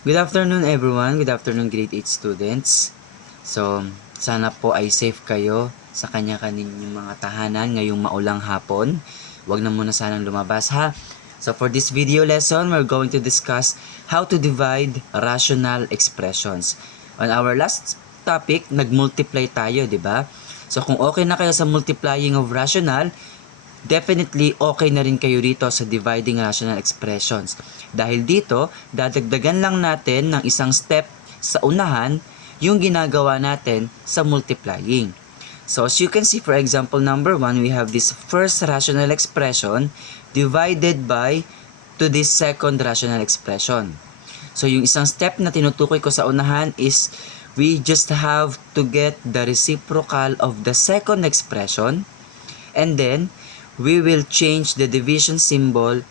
Good afternoon everyone, good afternoon grade 8 students. So, sana po ay safe kayo sa kanya-kaninyong mga tahanan ngayong maulang hapon. Huwag na muna sanang lumabas ha. So, for this video lesson, we're going to discuss how to divide rational expressions. On our last topic, nag-multiply tayo, di ba? So, kung okay na kayo sa multiplying of rational, definitely okay na rin kayo rito sa dividing rational expressions. Dahil dito, dadagdagan lang natin ng isang step sa unahan yung ginagawa natin sa multiplying. So as you can see, for example, number 1, we have this first rational expression divided by to this second rational expression. So yung isang step na tinutukoy ko sa unahan is we just have to get the reciprocal of the second expression, and then we will change the division symbol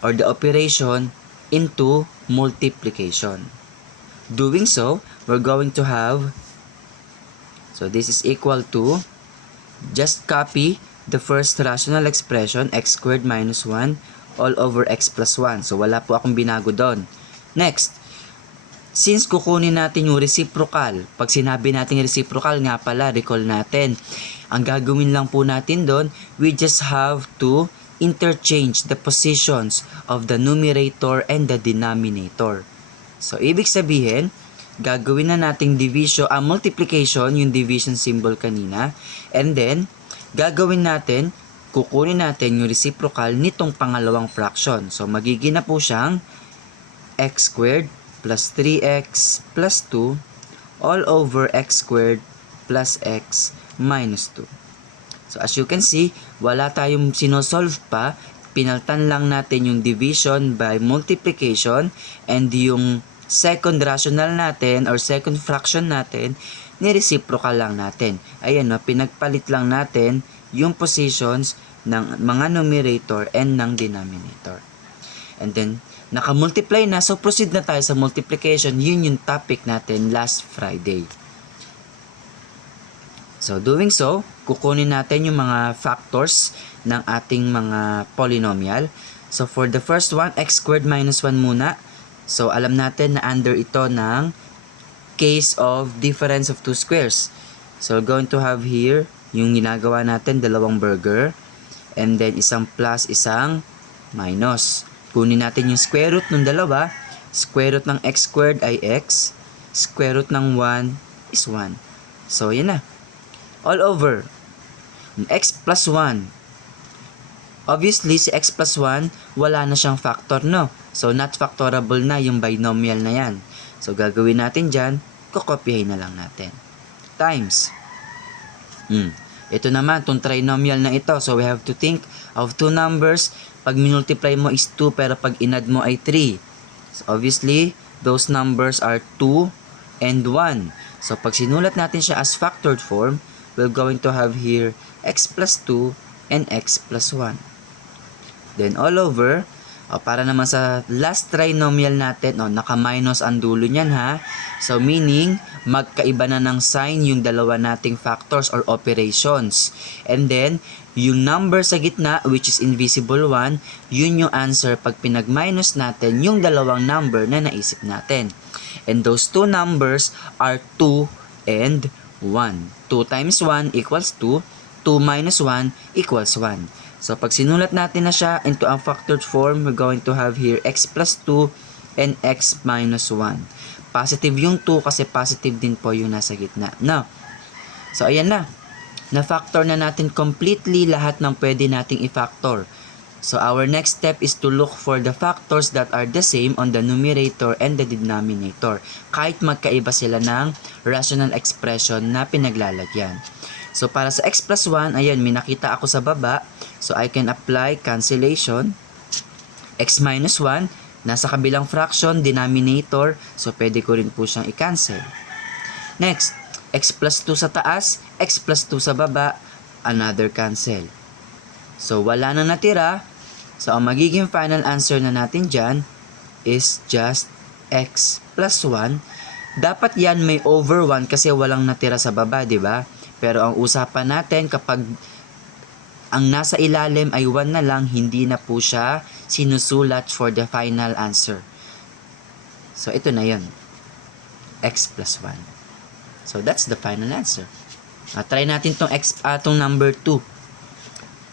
or the operation into multiplication. Doing so, we're going to have, so this is equal to, just copy the first rational expression, x squared minus 1 all over x plus 1. So wala po akong binago doon. Next, since kukunin natin yung reciprocal, pag sinabi natin reciprocal nga pala, recall natin, ang gagawin lang po natin doon, we just have to interchange the positions of the numerator and the denominator. So, ibig sabihin, gagawin na nating multiplication, yung division symbol kanina, and then, gagawin natin, kukunin natin yung reciprocal nitong pangalawang fraction. So, magiging na po siyang x squared plus 3x plus 2 all over x squared plus x minus 2. So as you can see, wala tayong sinosolve pa. Pinaltan lang natin yung division by multiplication, and yung second rational natin or second fraction natin, ni-reciprocal lang natin. Ayan, no, pinagpalit lang natin yung positions ng mga numerator and ng denominator. And then, naka-multiply na, so proceed na tayo sa multiplication. Yun yung topic natin last Friday. So, doing so, kukunin natin yung mga factors ng ating mga polynomial. So, for the first one, x squared minus 1 muna. So, alam natin na under ito ng case of difference of two squares. So, we're going to have here yung ginagawa natin, dalawang burger. And then, isang plus, isang minus. Kunin natin yung square root ng dalawa. Square root ng x squared ay x. Square root ng 1 is 1. So, yan na. All over x plus 1. Obviously, si x plus 1, wala na siyang factor, no? So, not factorable na yung binomial na yan. So, gagawin natin dyan, kukopyahin na lang natin. Times. Ito naman, itong trinomial na ito. So, we have to think of two numbers. Pag minultiply mo is 2, pero pag inad mo ay 3. So, obviously, those numbers are 2 and 1. So, pag sinulat natin siya as factored form, we're going to have here x plus 2 and x plus 1. Then all over, para naman sa last trinomial natin, naka-minus ang dulo niyan ha. So meaning, magkaiba na ng sign yung dalawa nating factors or operations. And then, yung number sa gitna, which is invisible 1, yun yung answer pag pinag-minus natin yung dalawang number na naisip natin. And those two numbers are 2 and 1. 2 times 1 equals 2. 2 minus 1 equals 1. So, pag sinulat natin na siya into a factored form, we're going to have here x plus 2 and x minus 1. Positive yung 2 kasi positive din po yung nasa gitna. Now, so ayan na. Na-factor na natin completely lahat ng pwede nating i-factor. So, our next step is to look for the factors that are the same on the numerator and the denominator. Kahit magkaiba sila ng rational expression na pinaglalagyan. So, para sa x plus 1, ayan, may nakita ako sa baba. So, I can apply cancellation. X minus 1, nasa kabilang fraction, denominator. So, pwede ko rin po siyang i-cancel. Next, x plus 2 sa taas, x plus 2 sa baba, another cancel. So, wala na natira. So, ang magiging final answer na natin dyan is just x plus 1. Dapat yan may over 1 kasi walang natira sa baba, di ba? Pero ang usapan natin kapag ang nasa ilalim ay 1 na lang, hindi na po siya sinusulat for the final answer. So, ito na yun. X plus 1. So, that's the final answer. Try natin tong number 2.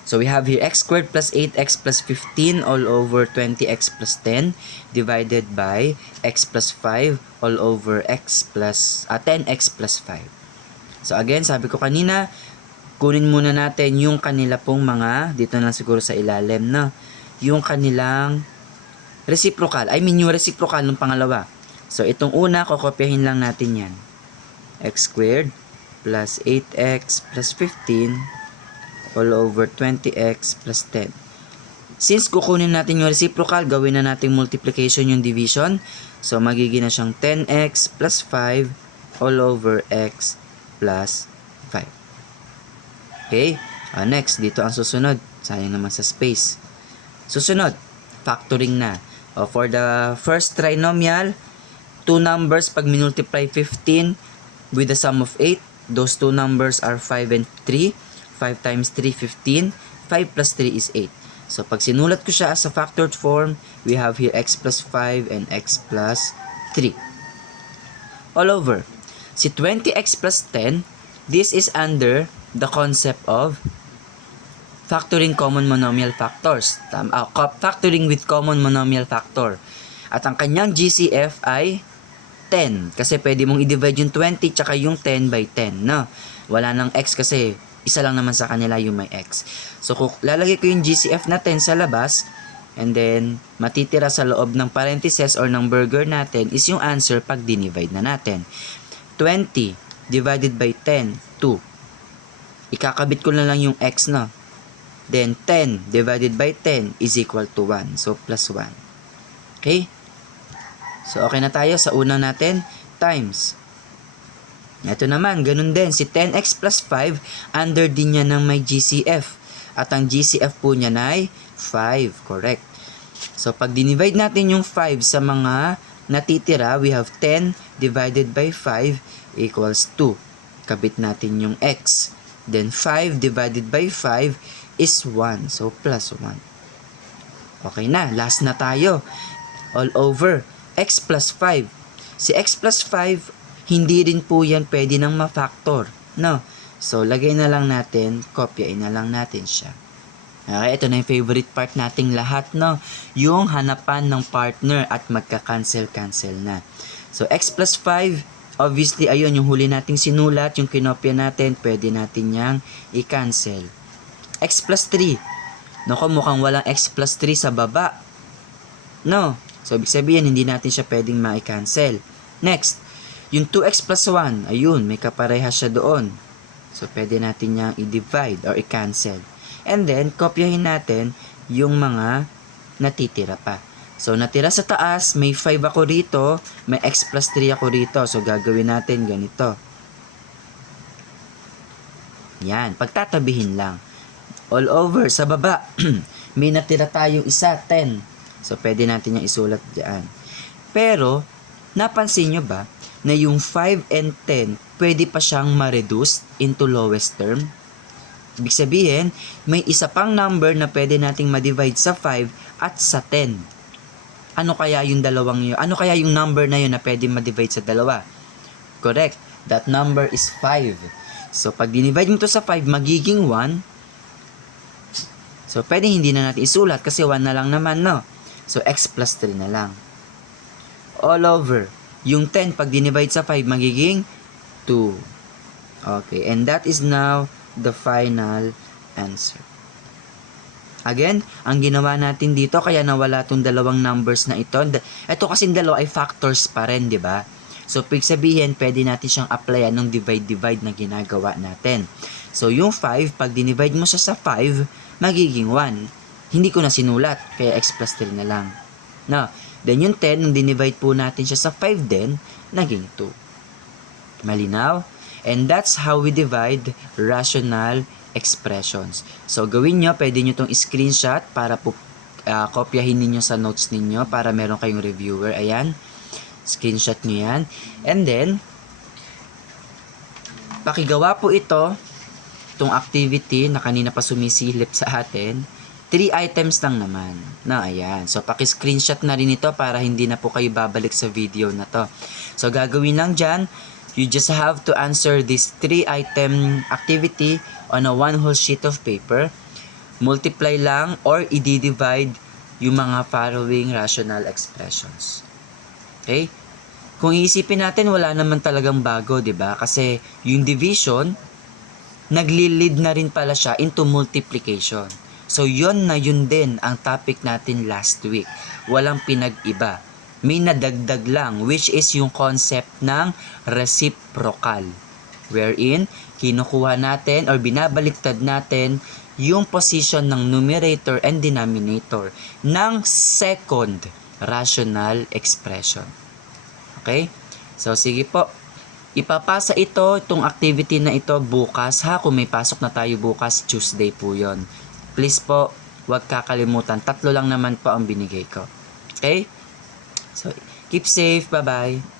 So, we have here x squared plus 8x plus 15 all over 20x plus 10 divided by x plus 5 all over 10x plus 5. So, again, sabi ko kanina, kunin muna natin yung kanila pong mga, dito na siguro sa ilalim, no? Yung kanilang reciprocal. Yung reciprocal ng pangalawa. So, itong una, kokopyahin lang natin yan. X squared plus 8x plus 15 all over 20x plus 10. Since kukunin natin yung reciprocal, gawin na natin multiplication yung division. So, magiging na siyang 10x plus 5 all over x plus 5. Okay? Next, dito ang susunod. Sayang naman sa space. Susunod, factoring na. For the first trinomial, two numbers pag minultiply 15 with the sum of 8, those two numbers are 5 and 3. 5 times 3, 15. 5 plus 3 is 8. So, pag sinulat ko siya as a factored form, we have here x plus 5 and x plus 3. All over. Si 20x plus 10, this is under the concept of factoring common monomial factors. Factoring with common monomial factor. At ang kanyang GCF ay 10. Kasi pwede mong i-divide yung 20 tsaka yung 10 by 10. No? Wala nang x kasi isa lang naman sa kanila yung may x. So, lalagay ko yung GCF na 10 sa labas and then matitira sa loob ng parentheses or ng burger natin is yung answer pag dinivide na natin. 20 divided by 10, 2. Ikakabit ko na lang yung x, no? Then, 10 divided by 10 is equal to 1. So, plus 1. Okay? So, okay na tayo sa unang natin. Times. Ito naman, ganun din. Si 10x plus 5, under din niya ng may GCF. At ang GCF po niya ay 5. Correct. So, pag dinivide natin yung 5 sa mga natitira, we have 10 divided by 5 equals 2. Kabit natin yung x. Then, 5 divided by 5 is 1. So, plus 1. Okay na. Last na tayo. All over. X plus 5. Si x plus 5, hindi rin po yan pwede nang ma-factor. No? So, lagay na lang natin, kopyain na lang natin siya. Okay, ito na yung favorite part nating lahat, no? Yung hanapan ng partner at magka-cancel-cancel na. So, x plus 5, obviously, ayun, yung huli nating sinulat, yung kinopya natin, pwede natin yang i-cancel. X plus 3. Naku, mukhang walang x plus 3 sa baba. No? So, ibig sabihin, hindi natin siya pwedeng ma-cancel. Next, yung 2x plus 1, ayun, may kaparehas siya doon. So, pwede natin niyang i-divide or i-cancel. And then, kopyahin natin yung mga natitira pa. So, natira sa taas, may 5 ako rito, may x plus 3 ako rito. So, gagawin natin ganito. Yan, pagtatabihin lang. All over, sa baba, may natira tayong isa, 10. So, pwede natin yung isulat dyan. Pero, napansin nyo ba na yung 5 and 10, pwede pa siyang ma-reduce into lowest term? Ibig sabihin, may isa pang number na pwede nating ma-divide sa 5 at sa 10. Ano kaya yung dalawang yun? Ano kaya yung number na yun na pwede ma-divide sa dalawa? Correct. That number is 5. So, pag dinivide mo to sa 5, magiging 1. So, pwede hindi na natin isulat kasi 1 na lang naman, no? So, x plus 3 na lang. All over. Yung 10, pag dinivide sa 5, magiging 2. Okay, and that is now the final answer. Again, ang ginawa natin dito, kaya nawala tong dalawang numbers na ito. Ito kasing dalawa ay factors pa rin, di ba? So, pwede sabihin, pwede natin siyang applyan ng divide-divide na ginagawa natin. So, yung 5, pag dinivide mo siya sa 5, magiging 1. Hindi ko na sinulat, kaya x plus 3 na lang. No. Then, yung 10, nung dinivide po natin siya sa 5 din, naging 2. Malinaw? And that's how we divide rational expressions. So, gawin nyo, pwede nyo itong screenshot para po kopyahin ninyo sa notes ninyo para meron kayong reviewer. Ayan. Screenshot nyo yan. And then, pakigawa po ito, itong activity na kanina pa sumisilip sa atin. 3 items lang naman. Na, ayan. So, paki-screenshot na rin ito para hindi na po kayo babalik sa video na to. So, gagawin lang dyan, you just have to answer this 3 item activity on a 1 whole sheet of paper. Multiply lang or i-divide yung mga following rational expressions. Okay? Kung iisipin natin, wala naman talagang bago, di ba? Kasi yung division, nagli-lead na rin pala siya into multiplication. So, yun na yun din ang topic natin last week. Walang pinag-iba. May nadagdag lang, which is yung concept ng reciprocal. Wherein, kinukuha natin or binabaliktad natin yung position ng numerator and denominator ng second rational expression. Okay? So, sige po. Ipapasa itong activity na ito bukas ha. Kung may pasok na tayo bukas, Tuesday po yon. Please po, huwag kakalimutan. 3 lang naman po ang binigay ko. Okay? So, keep safe. Bye-bye.